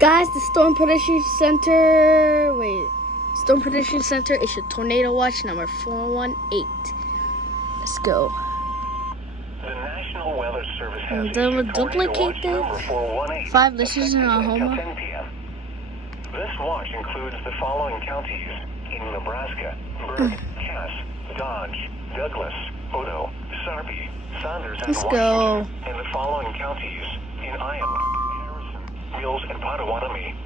Guys, the Storm Prediction Center. Storm Prediction Center issued tornado watch number 418. Let's go. The National Weather Service has And then we'll issued tornado duplicate watch that. number 418. 5 listeners in Effective until Omaha. 10 p.m. This watch includes the following counties in Nebraska: Berg, Cass, Dodge, Douglas, Odo, Sarpy, Saunders, and Let's Washington. go. And the following counties in Iowa: Harrison, Mills, and Potawatomi.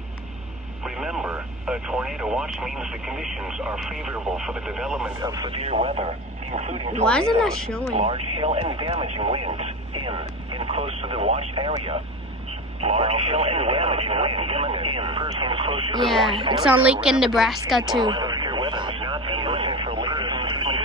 Remember, a tornado watch means the conditions are favorable for the development of severe weather, including Why is it not tornadoes, showing? large hail, and damaging winds in and close to the watch area. Large hail and damaging winds imminent in persons close to the watch Yeah, area. it's on Lincoln, Nebraska too. Severe weather may not be imminent for leaders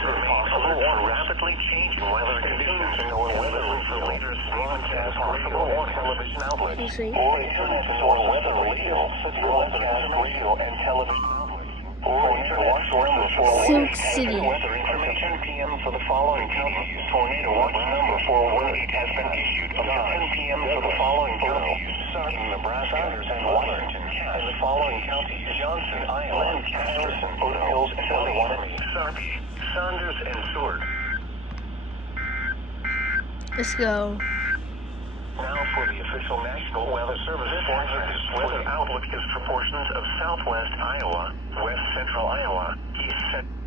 or possible or rapidly changing weather conditions or weather for leaders broadcast radio or television outlets. You see? Or internet source weather radio, broadcast radio and television outlets. Or internet source Silk City. weather information p.m. for the following counties. Tornado watch number 418 has been issued until 10 p.m. for the following counties: Sarpy, Nebraska, Saunders, and Washington. And the following counties: Johnson, Iowa, and Harrison, Odo, Hills, and Potawatomi. Sarpy, Saunders, and Seward. Let's go. Now for the official National Weather Service forecast. Weather outlook is for portions of southwest Iowa, west central Iowa, east central